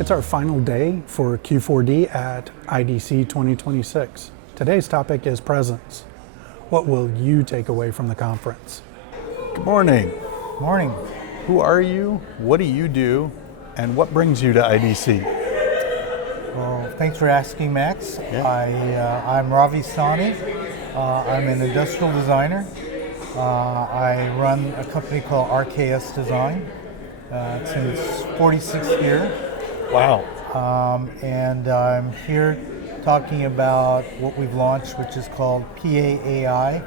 It's our final day for Q4D at IDC 2026. Today's topic is presence. What will you take away from the conference? Good morning. Morning. Who are you? What do you do? And what brings you to IDC? Well, thanks for asking, Max. Yeah. I'm Ravi Sani. I'm an industrial designer. I run a company called RKS Design. It's in its 46th year. Wow. And I'm here talking about what we've launched, which is called PAAI.ai,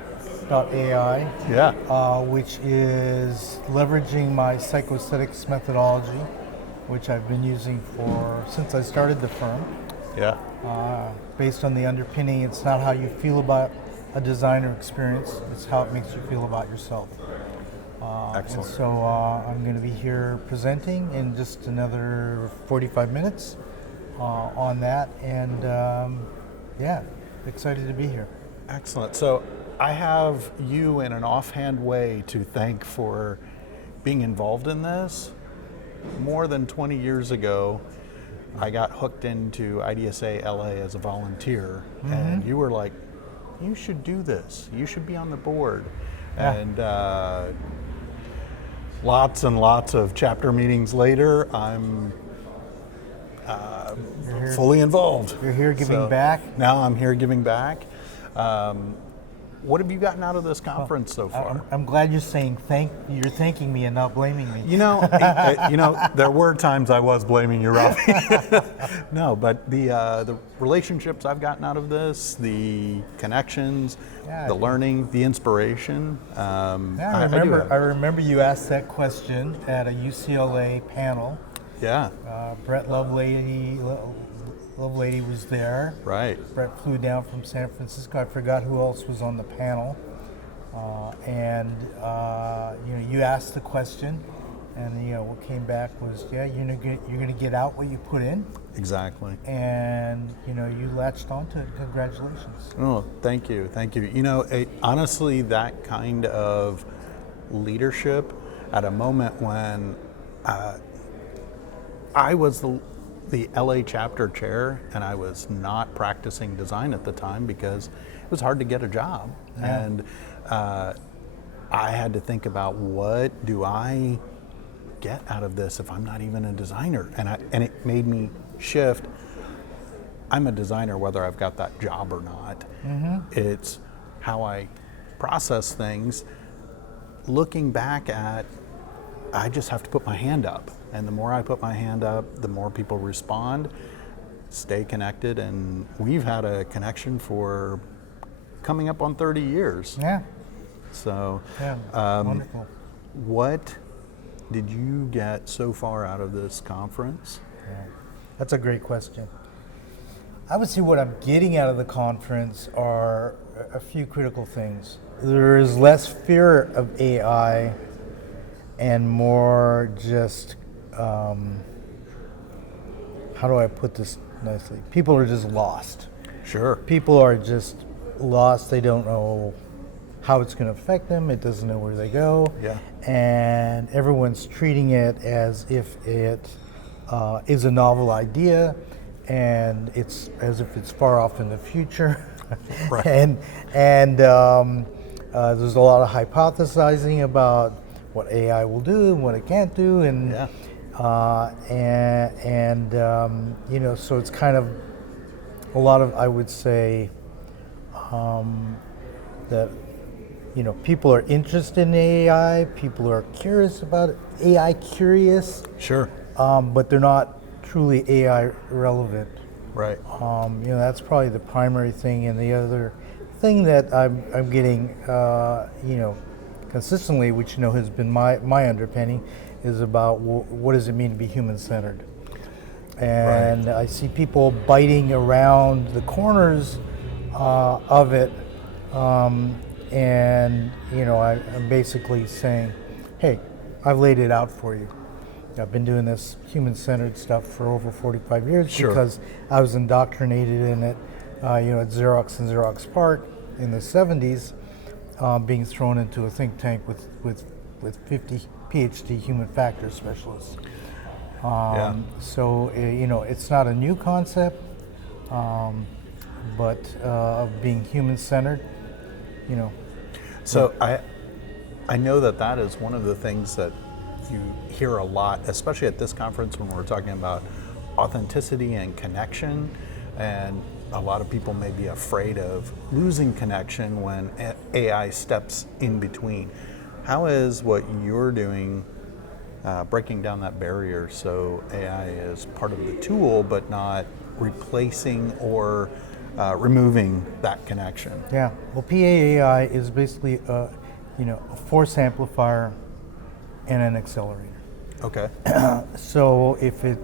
which is leveraging my psychoaesthetics methodology, which I've been using since I started the firm. Yeah. Based on the underpinning, it's not how you feel about a designer experience, it's how it makes you feel about yourself. Excellent. And so I'm going to be here presenting in just another 45 minutes on that, and excited to be here. Excellent. So I have you in an offhand way to thank for being involved in this. More than 20 years ago, I got hooked into IDSA LA as a volunteer, and you were like, you should do this. You should be on the board. Yeah. And lots and lots of chapter meetings later, I'm fully involved. You're here giving back? Now I'm here giving back. What have you gotten out of this conference so far? I'm glad you're saying you're thanking me and not blaming me. You know, there were times I was blaming you, Robbie. No, but the relationships I've gotten out of this, the connections, the learning, the inspiration. I remember you asked that question at a UCLA panel. Yeah. Brett Lovelady was there. Right. Brett flew down from San Francisco. I forgot who else was on the panel. You asked the question, and what came back was, you're going to get out what you put in. Exactly. And you latched onto it. Congratulations. Oh, thank you. Honestly, that kind of leadership at a moment when I was the LA chapter chair, and I was not practicing design at the time because it was hard to get a job. Yeah. And I had to think about, what do I get out of this if I'm not even a designer? And it made me shift. I'm a designer whether I've got that job or not. It's how I process things. Looking back at, I just have to put my hand up. And the more I put my hand up, the more people respond, stay connected, and we've had a connection for coming up on 30 years. Yeah. So, wonderful. What did you get so far out of this conference? Yeah. That's a great question. I would say what I'm getting out of the conference are a few critical things. There is less fear of AI and more just, how do I put this nicely? People are just lost. Sure. People are just lost. They don't know how it's going to affect them. It doesn't know where they go. Yeah. And everyone's treating it as if it is a novel idea, and it's as if it's far off in the future. Right. and there's a lot of hypothesizing about what AI will do and what it can't do, and so it's kind of a lot of, I would say, that people are interested in AI, people are curious about it, AI curious. Sure. But they're not truly AI relevant. Right. That's probably the primary thing, and the other thing that I'm getting, consistently, which has been my underpinning, is about what does it mean to be human-centered. And I see people biting around the corners of it, and I'm basically saying, hey, I've laid it out for you. I've been doing this human-centered stuff for over 45 years because I was indoctrinated in it, at Xerox and Xerox PARC in the 70s, being thrown into a think tank with 50 PhD human factors specialists. So it's not a new concept, but of being human-centered. So I know that is one of the things that you hear a lot, especially at this conference when we're talking about authenticity and connection. And a lot of people may be afraid of losing connection when AI steps in between. How is what you're doing breaking down that barrier so AI is part of the tool but not replacing or removing that connection? Yeah, well, PAAI is basically a force amplifier and an accelerator. Okay. So if it,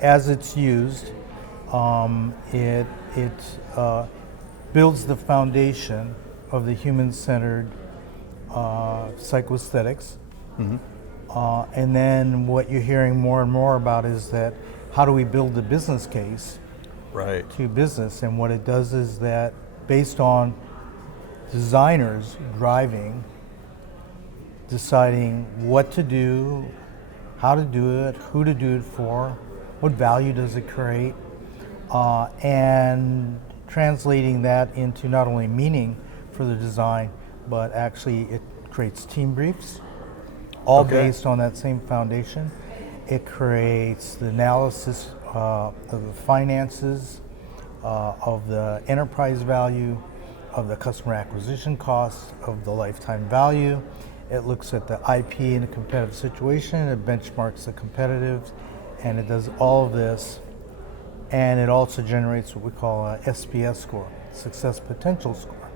as it's used, it builds the foundation of the human-centered psychoaesthetics. And then what you're hearing more and more about is that how do we build the business case Right. to business? And what it does is that based on designers driving, deciding what to do, how to do it, who to do it for, what value does it create, and translating that into not only meaning for the design, but actually it creates team briefs, all based on that same foundation. It creates the analysis of the finances, of the enterprise value, of the customer acquisition costs, of the lifetime value. It looks at the IP in a competitive situation, it benchmarks the competitives, and it does all of this. And it also generates what we call a SPS score, Success Potential Score.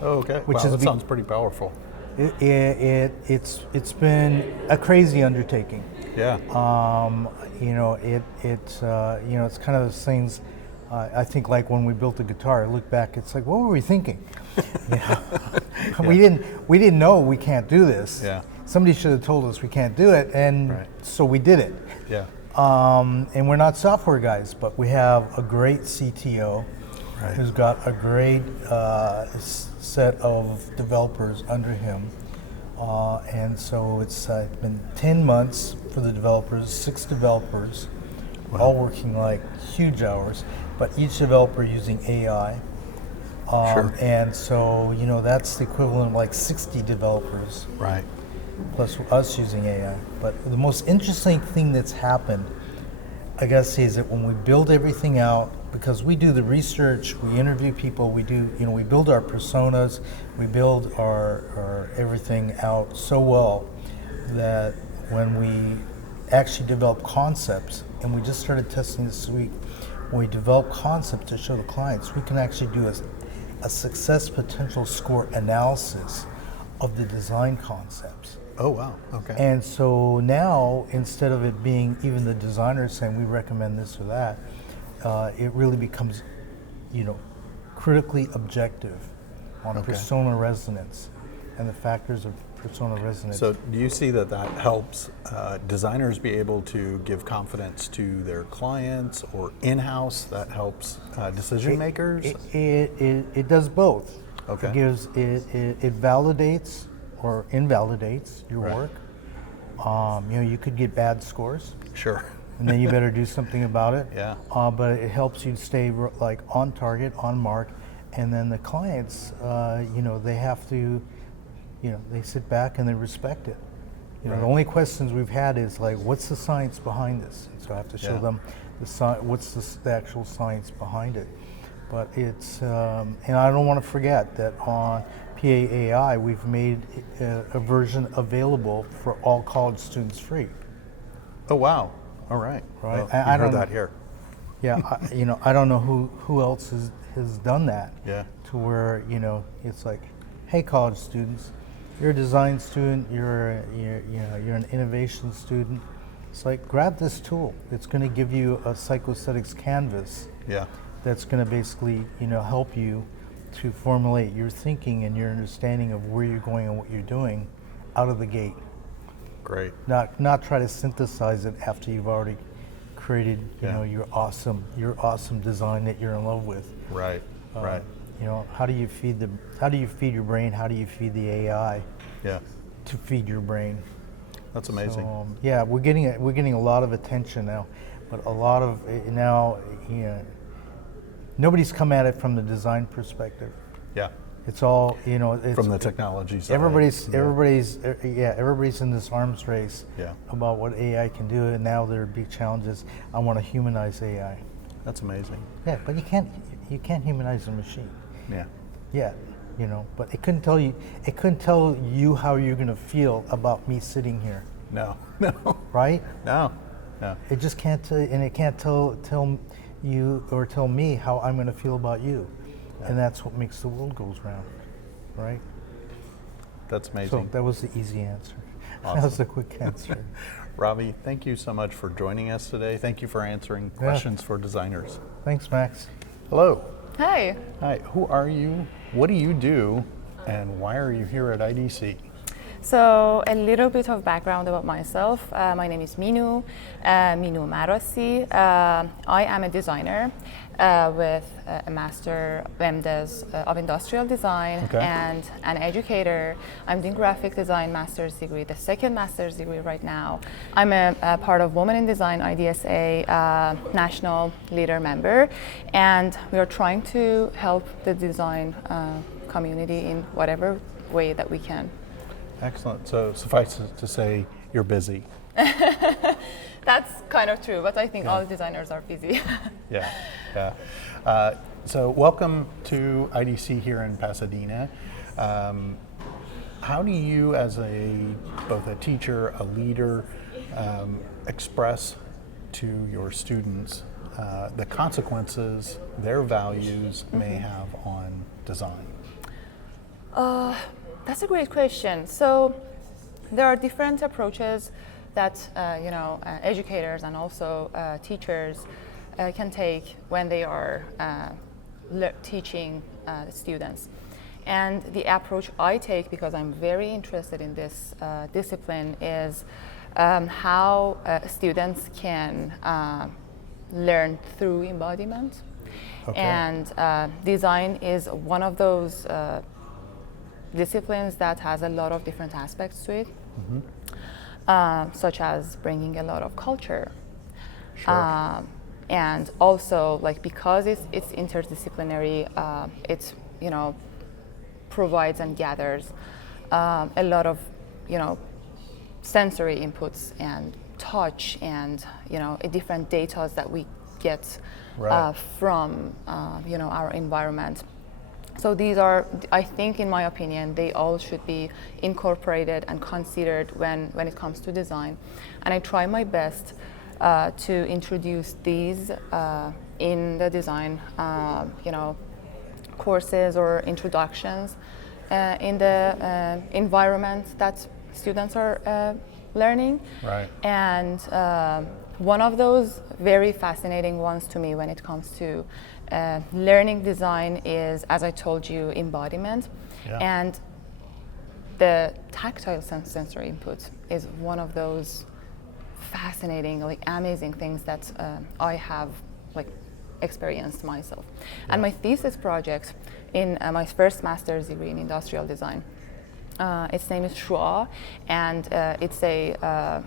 Oh, okay. Which that sounds pretty powerful. It's been a crazy undertaking. Yeah. It's kind of those things. I think like when we built the guitar, I look back, it's like, what were we thinking? We didn't know we can't do this. Yeah. Somebody should have told us we can't do it, and so we did it. Yeah. And we're not software guys, but we have a great CTO who's got a great set of developers under him. And so it's been 10 months for the developers, 6 developers, all working like huge hours, but each developer using AI. And so, that's the equivalent of like 60 developers. Right. Plus us using AI. But the most interesting thing that's happened, I gotta say, is that when we build everything out, because we do the research, we interview people, we build our personas, we build our everything out so well that when we actually develop concepts, and we just started testing this week, when we develop concepts to show the clients, we can actually do a success potential score analysis of the design concepts. Oh, wow. Okay. And so now, instead of it being even the designers saying we recommend this or that, it really becomes, critically objective on persona resonance and the factors of persona resonance. So do you see that helps designers be able to give confidence to their clients, or in-house that helps decision makers? It does both. Okay. It validates or invalidates your work. You could get bad scores. Sure. And then you better do something about it. Yeah. But it helps you stay like on target, on mark, and then the clients, they have to, they sit back and they respect it. The only questions we've had is like, what's the science behind this? And so I have to show them what's the actual science behind it. But it's, and I don't want to forget that on PAAI, we've made a version available for all college students free. Oh, wow. All right. Right. Well, I heard that here. Yeah. I don't know who else has done that. Yeah. To where, it's like, hey, college students, you're a design student, you're an innovation student. It's like, grab this tool. It's going to give you a psychoaesthetics canvas. Yeah. That's going to basically, help you to formulate your thinking and your understanding of where you're going and what you're doing out of the gate. Great. Not try to synthesize it after you've already created, your awesome design that you're in love with. Right. Right. How do you feed your brain? How do you feed the AI? Yeah. To feed your brain? That's amazing. So, yeah, we're getting a lot of attention now, but a lot of now, nobody's come at it from the design perspective. Yeah. It's all it's From the technology side. Everybody's in this arms race Yeah. about what AI can do, and now there are big challenges. I want to humanize AI. That's amazing. Yeah, but you can't humanize a machine. Yeah. Yeah, but it couldn't tell you how you're going to feel about me sitting here, No. right? No. It just can't and it can't tell you or tell me how I'm going to feel about you. And that's what makes the world goes round, right? That's So amazing. that was the easy answer. Awesome. That was the quick answer. Ravi, thank you so much for joining us today. Thank you for answering questions for designers. Thanks, Max. Hello. Hi. Hi. Who are you? What do you do? And why are you here at IDC? So a little bit of background about myself. My name is Minu Marasi. I am a designer with a Master MDes of Industrial Design and an educator. I'm doing graphic design master's degree, the second master's degree right now. I'm a part of Women in Design IDSA national leader member, and we are trying to help the design community in whatever way that we can. Excellent. So suffice it to say, you're busy. That's kind of true, but I think all designers are busy. Yeah. So welcome to IDC here in Pasadena. How do you, as both a teacher, a leader, express to your students the consequences their values may have on design? That's a great question. So there are different approaches that educators and also teachers can take when they are teaching students. And the approach I take, because I'm very interested in this discipline, is how students can learn through embodiment. Okay. And design is one of those disciplines that has a lot of different aspects to it, such as bringing a lot of culture. Sure. And also, because it's interdisciplinary, it provides and gathers a lot of sensory inputs and touch and different data that we get from our environment. So these are, I think, in my opinion, they all should be incorporated and considered when it comes to design. And I try my best to introduce these in the design, courses or introductions in the environment that students are learning. Right. And one of those very fascinating ones to me when it comes to learning design is, as I told you, embodiment. Yeah. And the tactile sensory input is one of those fascinating, amazing things that I have experienced myself. Yeah. And my thesis project in my first master's degree in industrial design, its name is Schwa, and it's a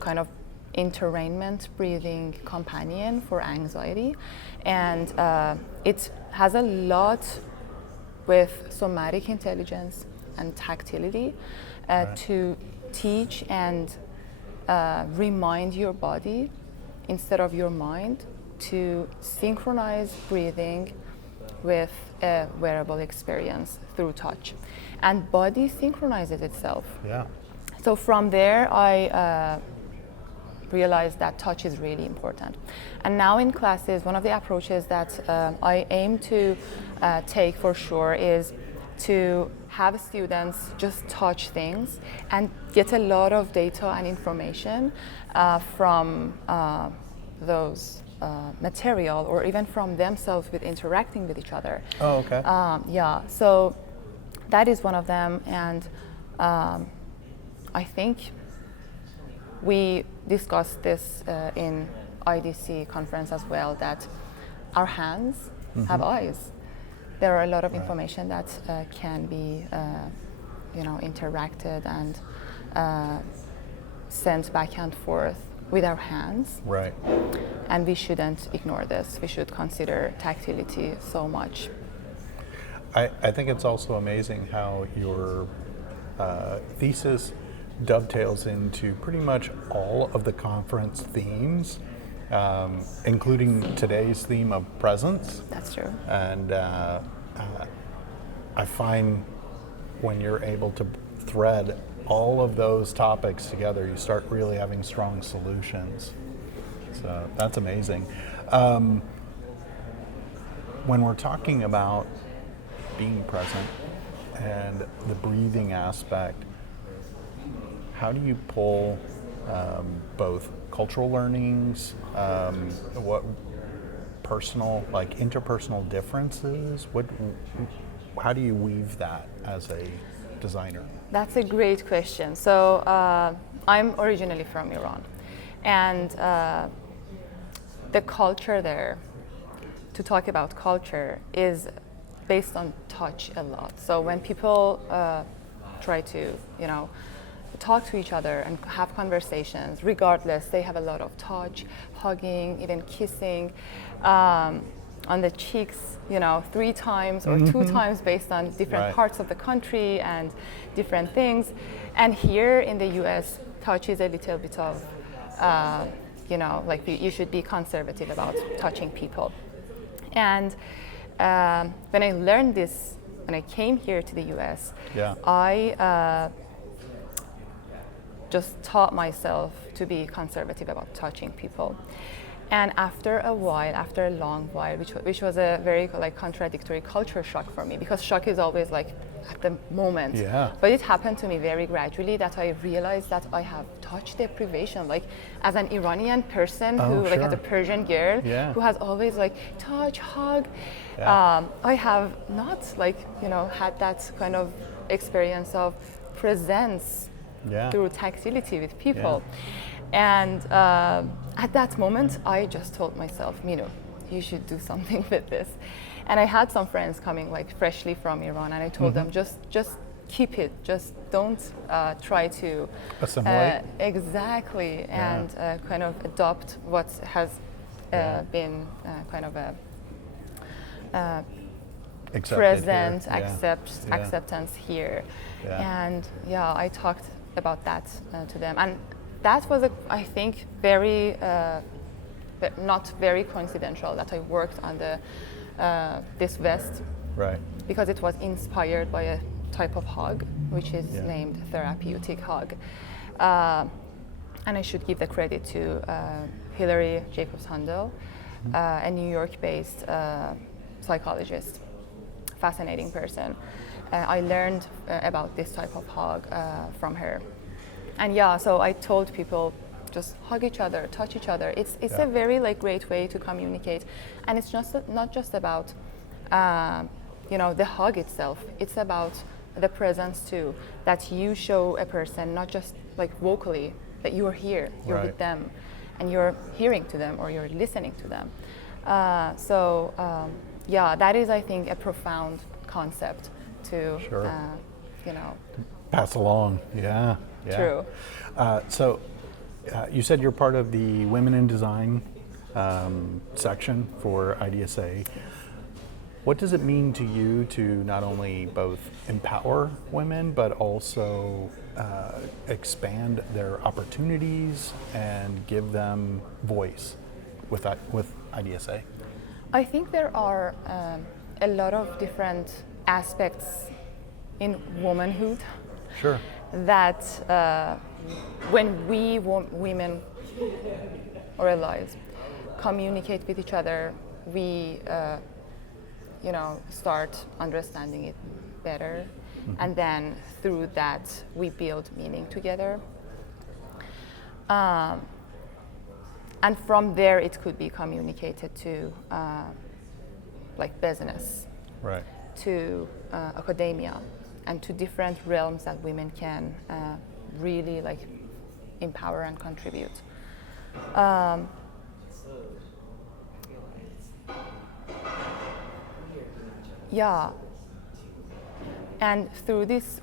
kind of entrainment breathing companion for anxiety, and it has a lot with somatic intelligence and tactility to teach and remind your body instead of your mind to synchronize breathing with a wearable experience through touch, and body synchronizes itself. Yeah. So from there I realized that touch is really important. And now in classes, one of the approaches that I aim to take for sure is to have students just touch things and get a lot of data and information from those material, or even from themselves with interacting with each other. Oh, okay. So that is one of them, and I think we discussed this in IDC conference as well, that our hands have eyes. There are a lot of information that can be interacted and sent back and forth with our hands. Right. And we shouldn't ignore this. We should consider tactility so much. I think it's also amazing how your thesis dovetails into pretty much all of the conference themes, including today's theme of presence. That's true. And I find when you're able to thread all of those topics together, you start really having strong solutions. So that's amazing. When we're talking about being present and the breathing aspect, how do you pull both cultural learnings, what personal, like interpersonal differences? How do you weave that as a designer? That's a great question. So I'm originally from Iran, and the culture there, to talk about culture, is based on touch a lot. So when people try to, talk to each other and have conversations, regardless, they have a lot of touch, hugging, even kissing on the cheeks, 3 times or 2 times based on different parts of the country and different things. And here in the US, touch is a little bit of, like you should be conservative about touching people. And when I learned this, when I came here to the US, I just taught myself to be conservative about touching people. And after a long while, which was a very contradictory culture shock for me, because shock is always like at the moment. Yeah. But it happened to me very gradually that I realized that I have touch deprivation. Like as an Iranian person who, like as a Persian girl who has always touch, hug, I have not had that kind of experience of presence through tactility with people. And at that moment, I just told myself, Minu, you should do something with this. And I had some friends coming freshly from Iran, and I told them, just keep it, just don't try to assimilate. Exactly, and kind of adopt what has been kind of a present acceptance here. And I talked about that to them, and that was I think very not very coincidental that I worked on this vest, because it was inspired by a type of hug which is named therapeutic hug, and I should give the credit to Hillary Jacobs-Handel, a New York-based psychologist, fascinating person. I learned about this type of hug from her. And so I told people, just hug each other, touch each other. It's a very great way to communicate, and it's not just about the hug itself. It's about the presence too, that you show a person not just vocally that you are here, you're with them, and you're hearing to them or you're listening to them. That is, I think, a profound concept to pass along. True. So you said you're part of the Women in Design section for IDSA. What does it mean to you to not only both empower women, but also expand their opportunities and give them voice with IDSA? I think there are a lot of different aspects in womanhood. Sure. That when we women or allies communicate with each other, we start understanding it better, and then through that we build meaning together. And from there it could be communicated to business, to academia, and to different realms that women can really empower and contribute. And through this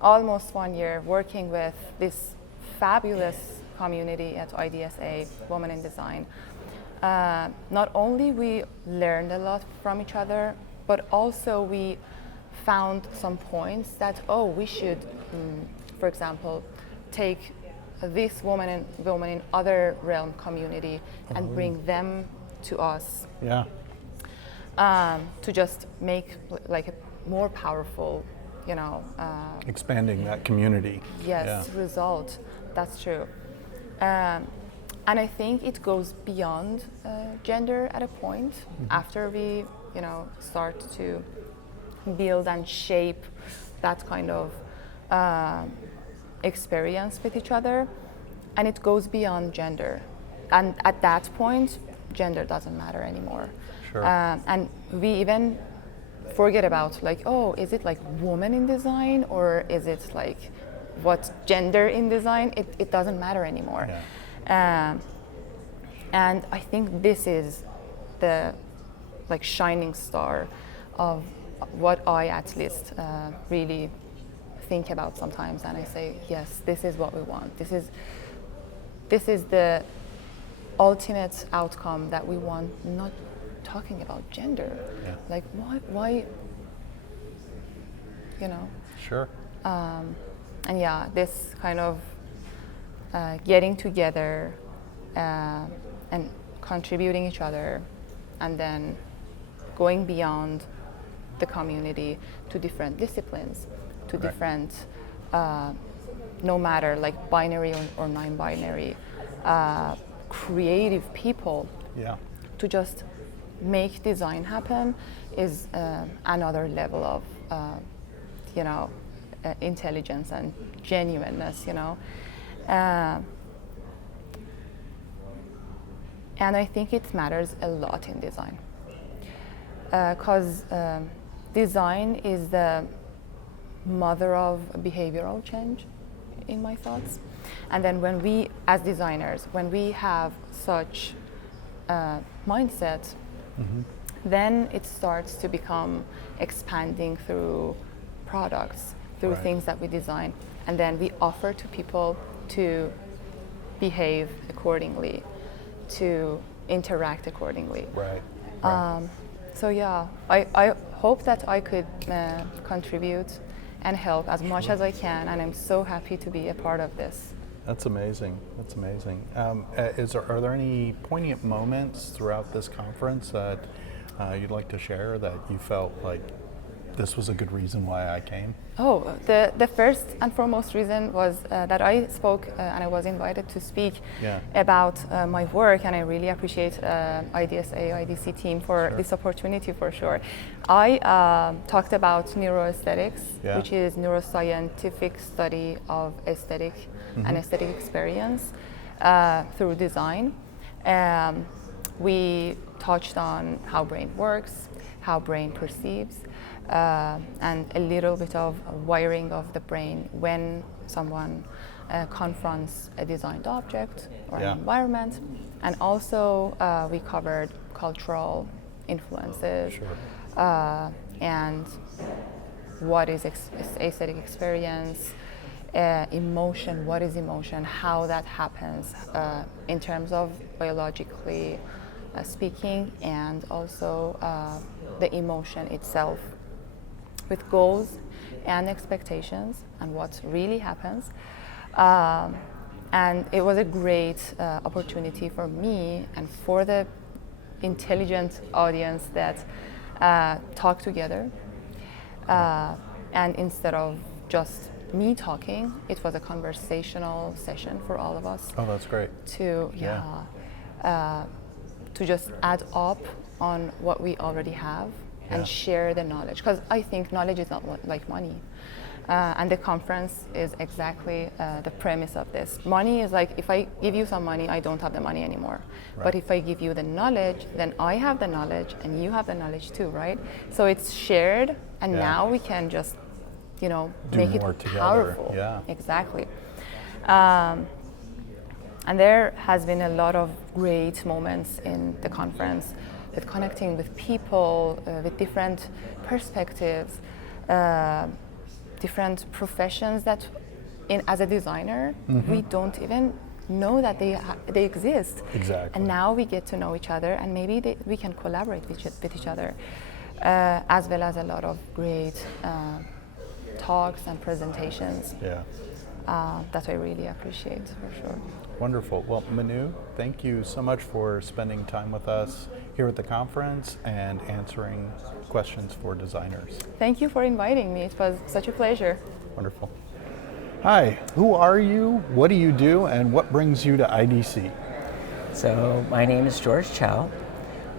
almost 1 year working with this fabulous community at IDSA, Women in Design. Not only we learned a lot from each other, but also we found some points that, we should, for example, take this woman in other realm community and bring them to us. Yeah. To just make like a more powerful, Expanding that community. yes, result. That's true. And I think it goes beyond gender at a point after we, start to build and shape that kind of experience with each other, and it goes beyond gender. And at that point, gender doesn't matter anymore. Sure. And we even forget about is it like woman in design, or is it like what's gender in design? It doesn't matter anymore. Yeah. And I think this is the shining star of what I at least really think about sometimes, and I say, yes, this is what we want. This is the ultimate outcome that we want, not talking about gender. Yeah. Like why Sure. and yeah, this kind of getting together and contributing each other, and then going beyond the community to different disciplines, to Correct. different, no matter like binary or non-binary, creative people, Yeah. to just make design happen is another level of, intelligence and genuineness, And I think it matters a lot in design, because design is the mother of behavioral change, in my thoughts. And then when we, as designers, when we have such mindset, then it starts to become expanding through products, through Right. things that we design, and then we offer to people to behave accordingly, to interact accordingly. Right. So yeah, I hope that I could contribute and help as much as I can, and I'm so happy to be a part of this. That's amazing. That's amazing. Are there any poignant moments throughout this conference that you'd like to share that you felt like this was a good reason why I came? Oh, the first and foremost reason was that I spoke and I was invited to speak Yeah. about my work, and I really appreciate IDSA, IDC team for Sure. this opportunity for sure. I talked about neuroaesthetics, Yeah. which is neuroscientific study of aesthetic and aesthetic experience through design. We touched on how brain works, how brain perceives, and a little bit of wiring of the brain when someone confronts a designed object or Yeah. an environment. And also we covered cultural influences, Sure. and what is aesthetic experience, emotion, what is emotion, how that happens in terms of biologically speaking, and also the emotion itself, with goals and expectations and what really happens. And it was a great opportunity for me and for the intelligent audience that talk together. And instead of just me talking, it was a conversational session for all of us Oh, that's great. to to just add up on what we already have Yeah. and share the knowledge, because I think knowledge is not like money, and the conference is exactly the premise of this. Money is like, if I give you some money, I don't have the money anymore. Right. But if I give you the knowledge, then I have the knowledge and you have the knowledge too, right? So it's shared, and Yeah. now we can just Do make more it together. powerful. Yeah. Exactly. And there has been a lot of great moments in the conference with connecting with people, with different perspectives, different professions that as a designer, we don't even know that they exist. Exactly. And now we get to know each other, and maybe we can collaborate with each other, as well as a lot of great talks and presentations Yeah. that I really appreciate, for sure. Wonderful. Well, Manu, thank you so much for spending time with us here at the conference and answering questions for designers. Thank you for inviting me. It was such a pleasure. Wonderful. Hi, who are you? What do you do? And what brings you to IDC? So my name is George Chow.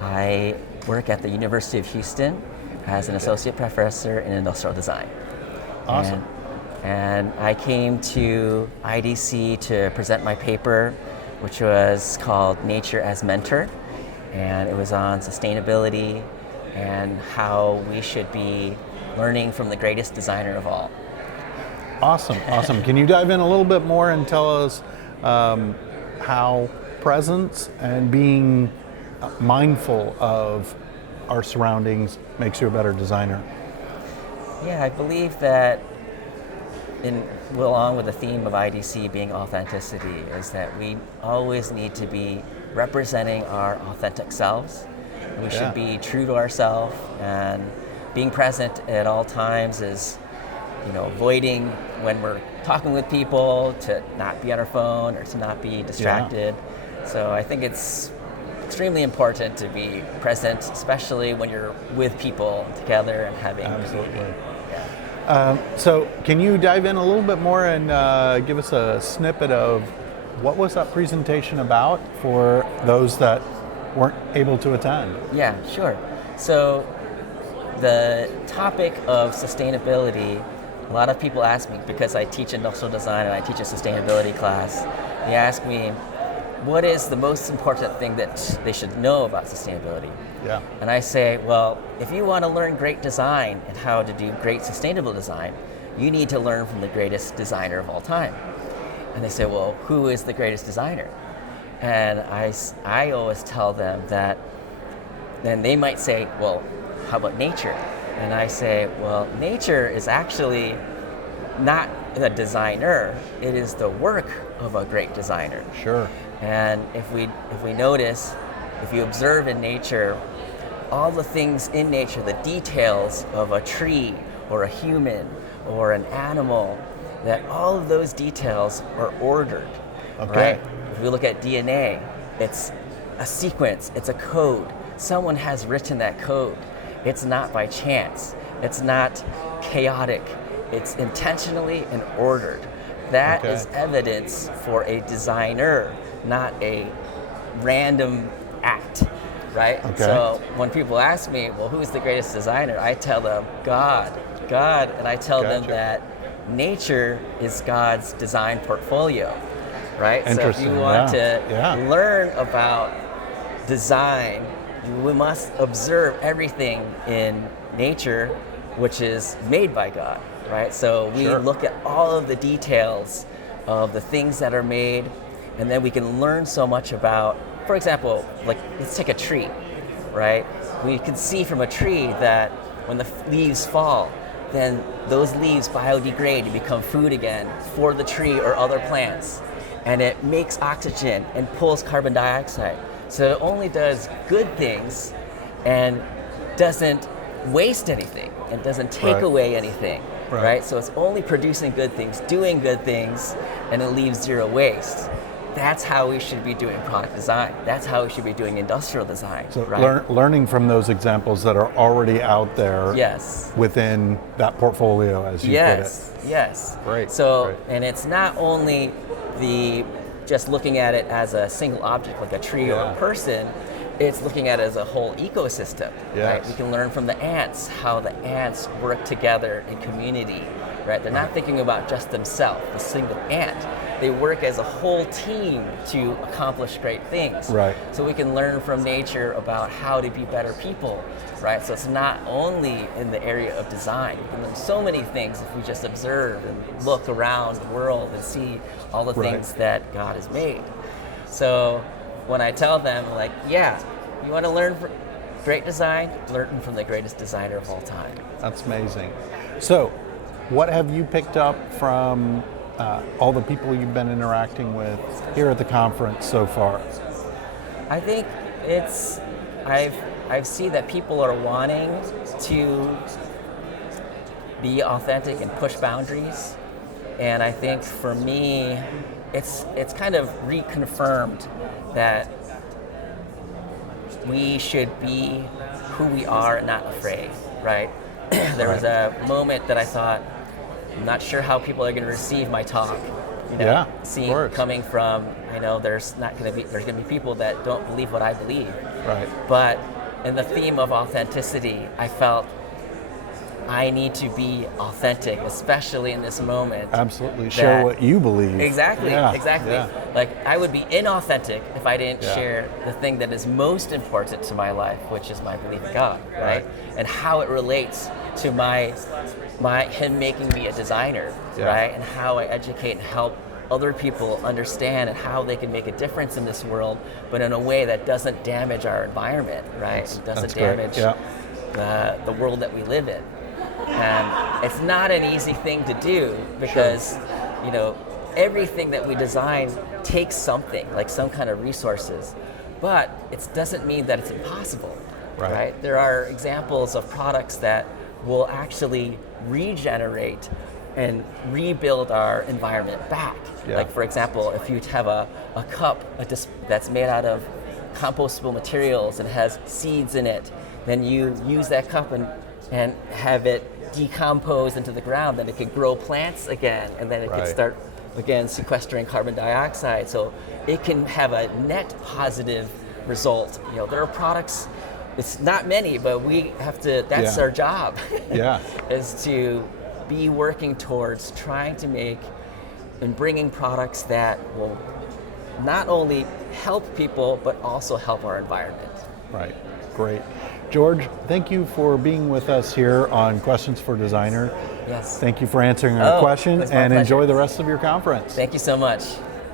I work at the University of Houston as an associate professor in industrial design. Awesome. And I came to IDC to present my paper, which was called Nature as Mentor. And it was on sustainability and how we should be learning from the greatest designer of all. Awesome, awesome. Can you dive in a little bit more and tell us how presence and being mindful of our surroundings makes you a better designer? Yeah, I believe that along with the theme of IDC being authenticity, is that we always need to be representing our authentic selves. We should be true to ourselves, and being present at all times is, avoiding when we're talking with people to not be on our phone or to not be distracted. So I think it's extremely important to be present, especially when you're with people together and having Absolutely. So can you dive in a little bit more and give us a snippet of what was that presentation about for those that weren't able to attend? Yeah, sure. So the topic of sustainability, a lot of people ask me, because I teach industrial design and I teach a sustainability class, they ask me, what is the most important thing that they should know about sustainability? Yeah. And I say, well, if you want to learn great design and how to do great sustainable design, you need to learn from the greatest designer of all time. And they say, well, who is the greatest designer? And I always tell them that, then they might say, well, how about nature? And I say, well, nature is actually not the designer, it is the work of a great designer. Sure. And if we notice, if you observe in nature, all the things in nature, the details of a tree or a human or an animal, that all of those details are ordered, Okay. right? If we look at DNA, it's a sequence, it's a code. Someone has written that code. It's not by chance. It's not chaotic. It's intentionally and ordered. That is evidence for a designer, not a random act, right? Okay. So when people ask me, well, who's the greatest designer? I tell them, God, and I tell them that nature is God's design portfolio, right? So if you want to learn about design, we must observe everything in nature, which is made by God, right? So we look at all of the details of the things that are made, and then we can learn so much about, for example, like let's take a tree, right? We can see from a tree that when the leaves fall, then those leaves biodegrade and become food again for the tree or other plants. And it makes oxygen and pulls carbon dioxide. So it only does good things and doesn't waste anything and doesn't take away anything, right? So it's only producing good things, doing good things, and it leaves zero waste. That's how we should be doing product design. That's how we should be doing industrial design. So right? learning from those examples that are already out there within that portfolio, as you put it. Yes. Great. So, and it's not only just looking at it as a single object like a tree or a person, it's looking at it as a whole ecosystem. Right? We can learn from the ants, how the ants work together in community. Right? They're not thinking about just themselves, the single ant. They work as a whole team to accomplish great things. Right. So we can learn from nature about how to be better people. Right. So it's not only in the area of design. We can learn so many things if we just observe and look around the world and see all the things that God has made. So when I tell them, like, you want to learn from great design, learn from the greatest designer of all time. That's amazing. So what have you picked up from all the people you've been interacting with here at the conference so far? I think I've seen that people are wanting to be authentic and push boundaries, and I think for me, it's kind of reconfirmed that we should be who we are and not afraid, right? There was a moment that I thought, I'm not sure how people are going to receive my talk. Coming from, I know there's going to be people that don't believe what I believe. Right. But in the theme of authenticity, I felt I need to be authentic, especially in this moment. Absolutely. Share what you believe. Exactly. Yeah. Like, I would be inauther if I didn't share the thing that is most important to my life, which is my belief in God, right? And how it relates to him making me a designer, right? And how I educate and help other people understand and how they can make a difference in this world, but in a way that doesn't damage our environment, right? It doesn't damage the world that we live in. And it's not an easy thing to do because, everything that we design takes something, like some kind of resources, but it doesn't mean that it's impossible, right? There are examples of products that will actually regenerate and rebuild our environment back. Like, for example, if you have a cup that's made out of compostable materials and has seeds in it, then you use that cup and have it decompose into the ground, then it could grow plants again, and then it could start again sequestering carbon dioxide. So it can have a net positive result. There are products, it's not many, but we have to, that's our job, is to be working towards trying to make and bringing products that will not only help people, but also help our environment. Right, great. George, thank you for being with us here on Questions for Designer. Yes. Thank you for answering our questions, and enjoy the rest of your conference. Thank you so much.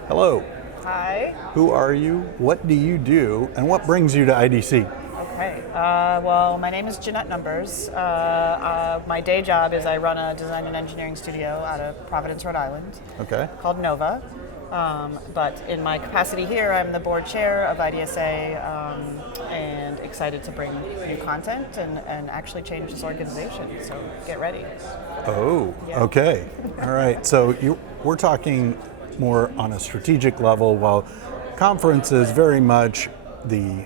Hello. Hi. Who are you? What do you do? And what brings you to IDC? Okay. Well, my name is Jeanette Numbers. My day job is I run a design and engineering studio out of Providence, Rhode Island. Okay. Called Nova. But in my capacity here, I'm the board chair of IDSA and excited to bring new content and actually change this organization. So get ready. Oh, okay. All right. So we're talking more on a strategic level, while conference is very much the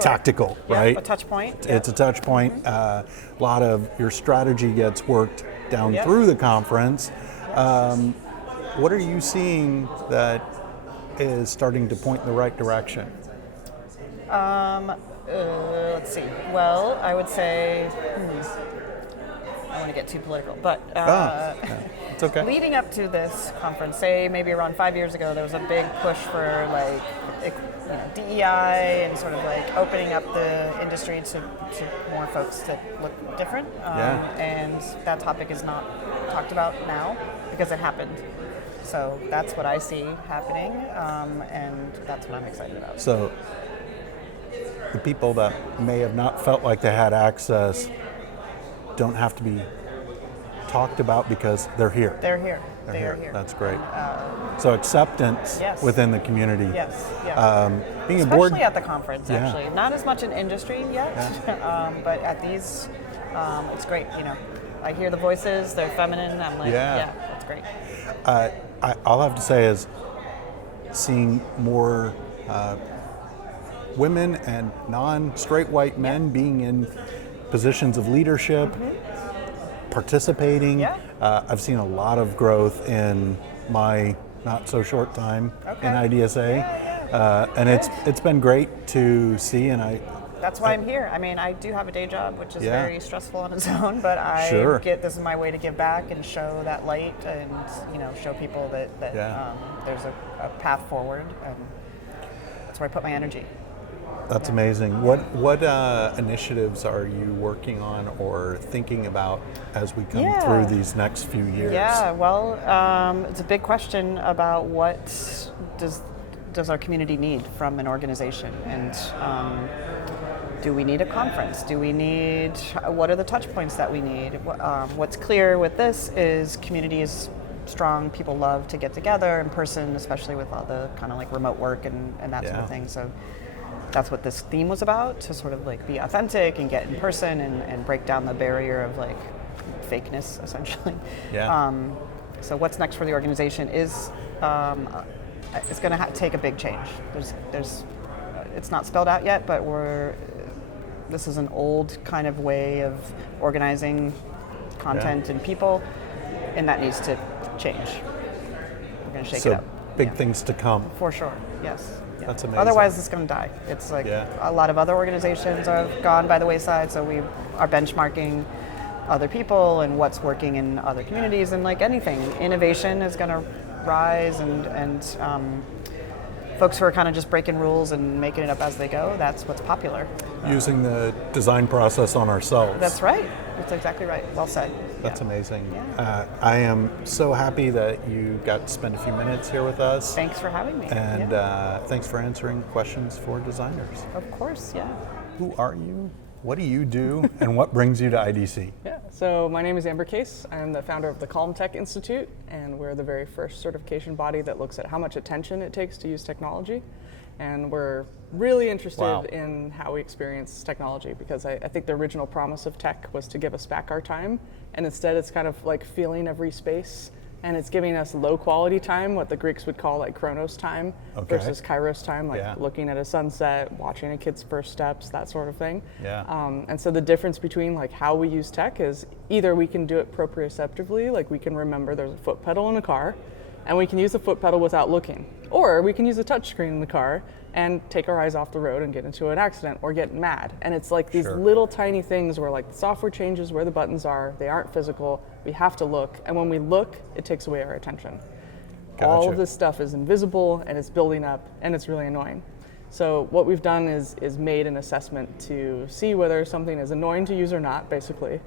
tactical, right? A touch point. It's a touch point. A lot of your strategy gets worked down through the conference. What are you seeing that is starting to point in the right direction? Let's see. Well, I would say, I don't want to get too political, but it's okay. Leading up to this conference, say maybe around 5 years ago, there was a big push for DEI and sort of like opening up the industry to more folks that look different. And that topic is not talked about now because it happened. So that's what I see happening, and that's what I'm excited about. So the people that may have not felt like they had access don't have to be talked about because they're here. They're here. They are here. That's great. So acceptance within the community. Yes. Being especially at the conference, actually. Not as much in industry yet, but at these, it's great. I hear the voices, they're feminine. I'm like, that's great. All I have to say is seeing more women and non-straight white men being in positions of leadership, participating. I've seen a lot of growth in my not so short time in IDSA, and it's been great to see. And that's why I'm here. I mean, I do have a day job, which is very stressful on its own, but this is my way to give back and show that light and, show people that there's a path forward, and that's where I put my energy. That's amazing. What initiatives are you working on or thinking about as we come through these next few years? Yeah, well, it's a big question about what does our community need from an organization, and do we need a conference? What are the touch points that we need? What's clear with this is community is strong. People love to get together in person, especially with all the kind of like remote work and that sort of thing. So that's what this theme was about, to sort of like be authentic and get in person and break down the barrier of like fakeness, essentially. Yeah. So what's next for the organization is it's going to take a big change. There's it's not spelled out yet, but this is an old kind of way of organizing content and people, and that needs to change. We're going to shake it up. Big things to come. For sure, yes. Yeah. That's amazing. Otherwise, it's going to die. It's like a lot of other organizations have gone by the wayside, so we are benchmarking other people and what's working in other communities, and like anything, innovation is going to rise, and folks who are kind of just breaking rules and making it up as they go, that's what's popular. Using the design process on ourselves. That's right. That's exactly right. Well said. That's amazing. Yeah. I am so happy that you got to spend a few minutes here with us. Thanks for having me. And thanks for answering questions for designers. Of course, yeah. Who are you? What do you do? And what brings you to IDC? Yeah, so my name is Amber Case. I'm the founder of the Calm Tech Institute, and we're the very first certification body that looks at how much attention it takes to use technology. And we're really interested in how we experience technology, because I think the original promise of tech was to give us back our time, and instead it's kind of like feeling every space, and it's giving us low quality time, what the Greeks would call like chronos time versus kairos time, like looking at a sunset, watching a kid's first steps, that sort of thing. And so the difference between like how we use tech is either we can do it proprioceptively, like we can remember there's a foot pedal in a car, and we can use the foot pedal without looking. Or we can use a touch screen in the car and take our eyes off the road and get into an accident or get mad. And it's like these little tiny things where like the software changes where the buttons are, they aren't physical, we have to look, and when we look, it takes away our attention. All of this stuff is invisible and it's building up and it's really annoying. So what we've done is made an assessment to see whether something is annoying to use or not, basically.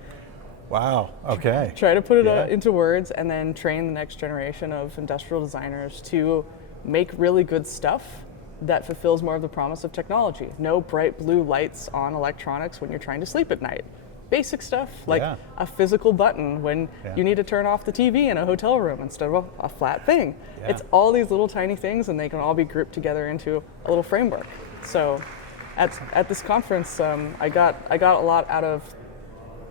Wow, okay. Try to put it into words, and then train the next generation of industrial designers to make really good stuff that fulfills more of the promise of technology. No bright blue lights on electronics when you're trying to sleep at night. Basic stuff like a physical button when you need to turn off the TV in a hotel room instead of a flat thing. It's all these little tiny things, and they can all be grouped together into a little framework. So at this conference, I got a lot out of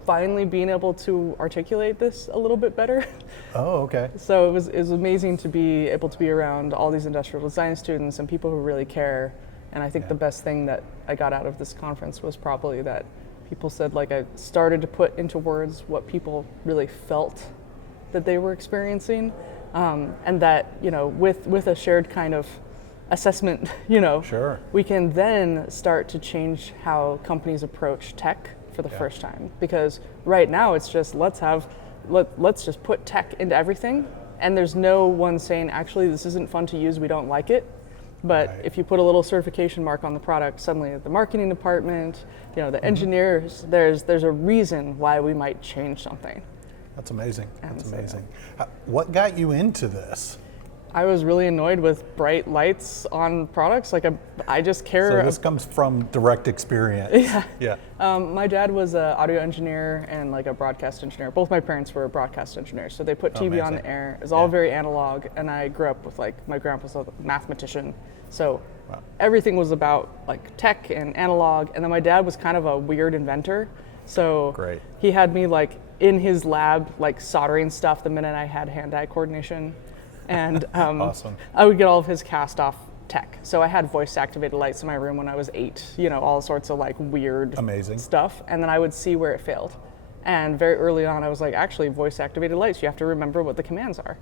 finally being able to articulate this a little bit better. Oh, okay. So it was amazing to be able to be around all these industrial design students and people who really care. And I think the best thing that I got out of this conference was probably that people said, like, I started to put into words what people really felt that they were experiencing, and that, you know, with a shared kind of assessment, you know, we can then start to change how companies approach tech for the first time. Because right now it's just let's just put tech into everything, and there's no one saying actually this isn't fun to use, we don't like it. But if you put a little certification mark on the product, suddenly the marketing department, you know, the engineers, there's a reason why we might change something. That's amazing. That's amazing. What got you into this? I was really annoyed with bright lights on products. Like I just care. So this comes from direct experience. My dad was an audio engineer and like a broadcast engineer. Both my parents were broadcast engineers, so they put TV on the air. It was all very analog, and I grew up with like my grandpa's a mathematician, so everything was about like tech and analog. And then my dad was kind of a weird inventor, so he had me like in his lab like soldering stuff the minute I had hand-eye coordination. And I would get all of his cast off tech. So I had voice activated lights in my room when I was 8, you know, all sorts of like weird stuff. And then I would see where it failed. And very early on I was like, actually voice activated lights, you have to remember what the commands are.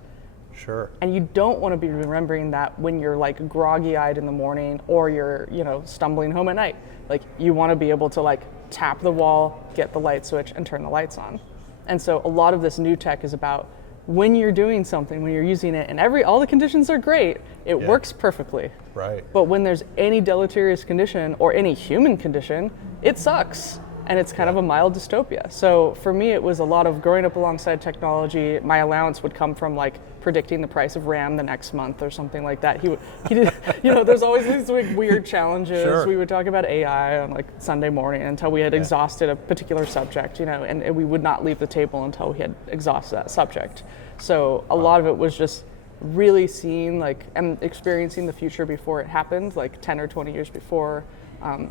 And you don't want to be remembering that when you're like groggy eyed in the morning or you're, you know, stumbling home at night. Like you want to be able to like tap the wall, get the light switch, and turn the lights on. And so a lot of this new tech is about when you're doing something, when you're using it, and all the conditions are great, it works perfectly. But when there's any deleterious condition or any human condition, it sucks. And it's kind of a mild dystopia. So for me, it was a lot of growing up alongside technology. My allowance would come from like predicting the price of RAM the next month or something like that. He did, you know, there's always these like weird challenges. We would talk about AI on like Sunday morning until we had exhausted a particular subject, you know, and we would not leave the table until we had exhausted that subject. So a lot of it was just really seeing like and experiencing the future before it happened, like 10 or 20 years before.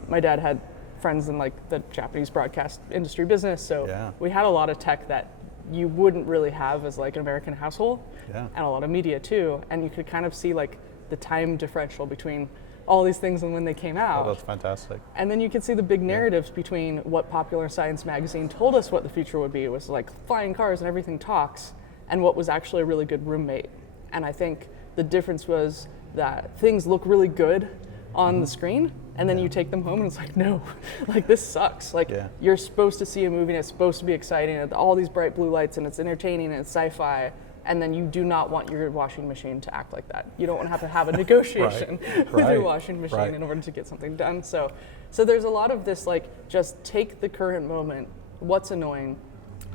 My dad had friends in like the Japanese broadcast industry business, so we had a lot of tech that you wouldn't really have as like an American household, and a lot of media too, and you could kind of see like the time differential between all these things and when they came out. Oh, that's fantastic. And then you could see the big narratives between what Popular Science magazine told us what the future would be. It was like flying cars and everything talks, and what was actually a really good roommate. And I think the difference was that things look really good on the screen, and then you take them home and it's like, no, like this sucks. Like you're supposed to see a movie and it's supposed to be exciting and all these bright blue lights and it's entertaining and it's sci-fi, and then you do not want your washing machine to act like that. You don't want to have a negotiation with your washing machine in order to get something done. So there's a lot of this, like, just take the current moment, what's annoying,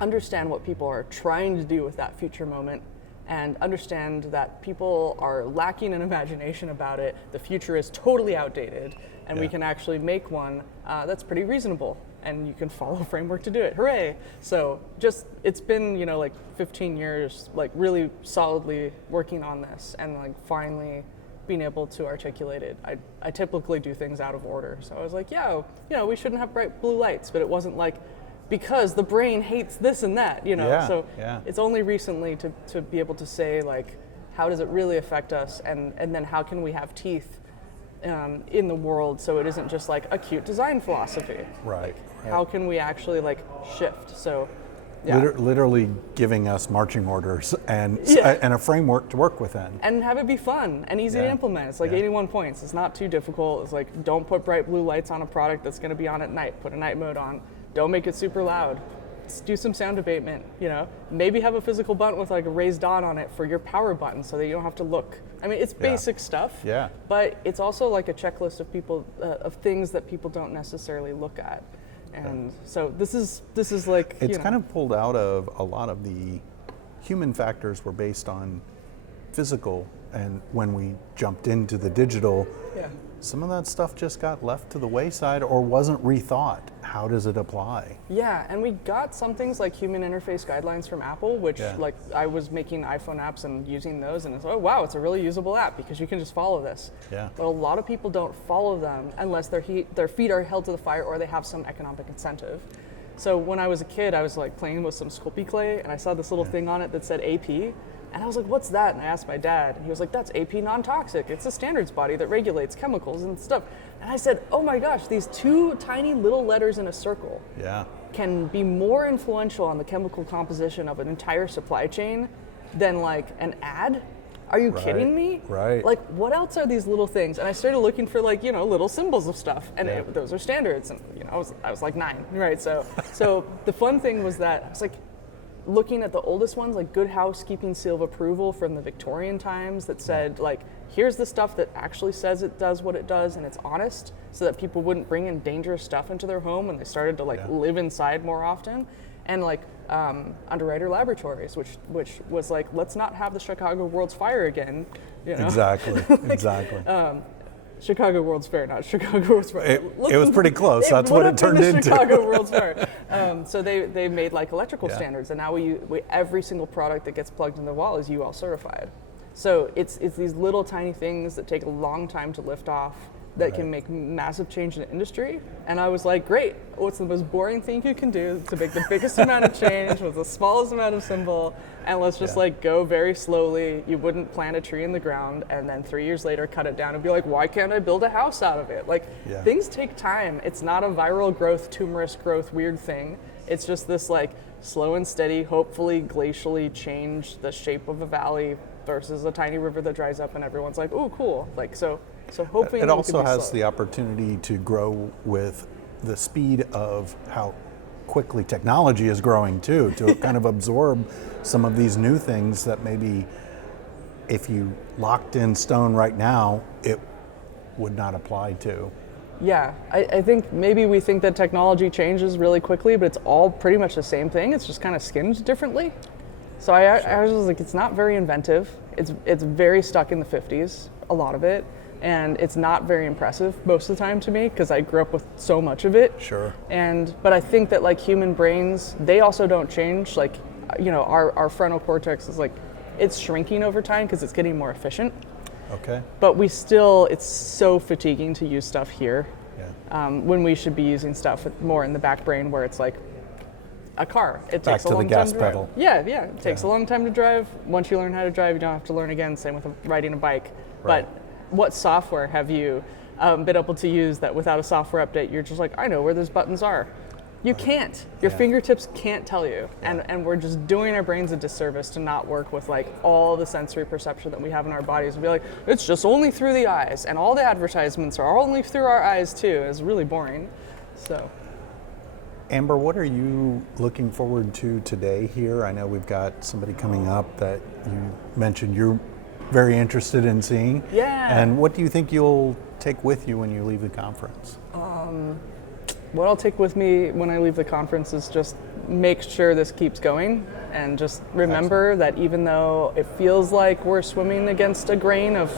understand what people are trying to do with that future moment, and understand that people are lacking in imagination about it. The future is totally outdated, and we can actually make one that's pretty reasonable, and you can follow a framework to do it. Hooray! So just, it's been, you know, like 15 years, like really solidly working on this, and like finally being able to articulate it. I typically do things out of order. So I was like, yeah, you know, we shouldn't have bright blue lights, but it wasn't like, because the brain hates this and that, you know. So it's only recently to be able to say, like, how does it really affect us, and then how can we have teeth in the world so it isn't just like a cute design philosophy. Right. How can we actually like shift? So literally giving us marching orders and a framework to work within. And have it be fun and easy to implement. It's like 81 points. It's not too difficult. It's like, don't put bright blue lights on a product that's going to be on at night. Put a night mode on. Don't make it super loud. Just do some sound abatement, you know. Maybe have a physical button with like a raised dot on it for your power button so that you don't have to look. I mean, it's basic stuff. Yeah. But it's also like a checklist of people of things that people don't necessarily look at. And so this is like, it's kind of pulled out of a lot of the human factors were based on physical, and when we jumped into the digital, some of that stuff just got left to the wayside or wasn't rethought. How does it apply? Yeah, and we got some things like human interface guidelines from Apple, which like I was making iPhone apps and using those, and it's, oh wow, it's a really usable app because you can just follow this. Yeah. But a lot of people don't follow them unless their feet are held to the fire or they have some economic incentive. So when I was a kid, I was like playing with some Sculpey clay, and I saw this little thing on it that said AP. And I was like, what's that? And I asked my dad, and he was like, that's AP non-toxic. It's a standards body that regulates chemicals and stuff. And I said, oh my gosh, these two tiny little letters in a circle can be more influential on the chemical composition of an entire supply chain than like an ad? Are you kidding me? Right. Like, what else are these little things? And I started looking for like, you know, little symbols of stuff, and those are standards. And you know, I was like 9, right? So the fun thing was that I was like, looking at the oldest ones, like Good Housekeeping seal of approval from the Victorian times that said, like, here's the stuff that actually says it does what it does and it's honest, so that people wouldn't bring in dangerous stuff into their home when they started to like live inside more often. And like Underwriter Laboratories, which was like, let's not have the Chicago World's Fair again. You know? Exactly, exactly. Chicago World's Fair, not Chicago World's Fair. It was pretty close. That's what it turned into. Chicago World's Fair. So they made like electrical standards, and now we every single product that gets plugged in the wall is UL certified. So it's these little tiny things that take a long time to lift off that can make massive change in the industry. And I was like, great, what's the most boring thing you can do to make the biggest amount of change with the smallest amount of symbol? And let's just like go very slowly. You wouldn't plant a tree in the ground and then 3 years later cut it down and be like, why can't I build a house out of it? Like things take time. It's not a viral growth, tumorous growth, weird thing. It's just this like slow and steady, hopefully glacially change the shape of a valley versus a tiny river that dries up and everyone's like, oh, cool. Like, so hoping it also has the opportunity to grow with the speed of how quickly technology is growing too, to kind of absorb some of these new things that maybe if you locked in stone right now, it would not apply to. Yeah, I think maybe we think that technology changes really quickly, but it's all pretty much the same thing. It's just kind of skinned differently. So I was just like, it's not very inventive. It's very stuck in the 50s, a lot of it. And it's not very impressive most of the time to me because I grew up with so much of it. Sure. But I think that like human brains, they also don't change. Like our frontal cortex is like, it's shrinking over time because it's getting more efficient. Okay. But it's so fatiguing to use stuff here when we should be using stuff more in the back brain where it's like a car. It Back takes a to long the gas time to drive. pedal. Yeah, it takes a long time to drive. Once you learn how to drive, you don't have to learn again. Same with riding a bike. Right. But what software have you been able to use that without a software update, you're just like, I know where those buttons are. You can't. Your fingertips can't tell you. And we're just doing our brains a disservice to not work with like all the sensory perception that we have in our bodies and be like, it's just only through the eyes. And all the advertisements are only through our eyes too. It's really boring. So. Amber, what are you looking forward to today here? I know we've got somebody coming up that you mentioned you're very interested in seeing. Yeah. And what do you think you'll take with you when you leave the conference? What I'll take with me when I leave the conference is just make sure this keeps going and just remember that even though it feels like we're swimming against a grain of,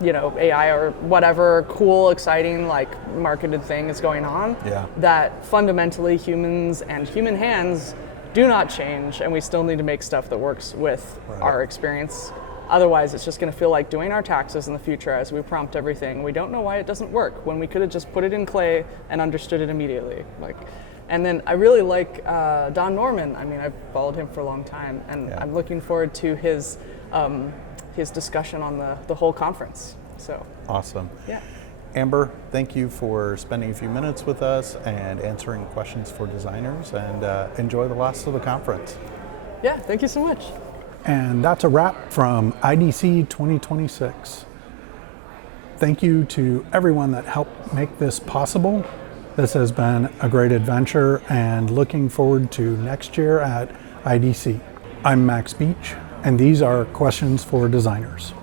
AI or whatever cool, exciting, like marketed thing is going on, that fundamentally humans and human hands do not change, and we still need to make stuff that works with our experience. Otherwise, it's just going to feel like doing our taxes in the future as we prompt everything. We don't know why it doesn't work when we could have just put it in clay and understood it immediately. And then I really like Don Norman. I mean, I've followed him for a long time, and I'm looking forward to his discussion on the whole conference. So awesome. Yeah. Amber, thank you for spending a few minutes with us and answering questions for designers, and enjoy the rest of the conference. Yeah, thank you so much. And that's a wrap from IDC 2026. Thank you to everyone that helped make this possible. This has been a great adventure, and looking forward to next year at IDC. I'm Max Beach, and these are Questions for Designers.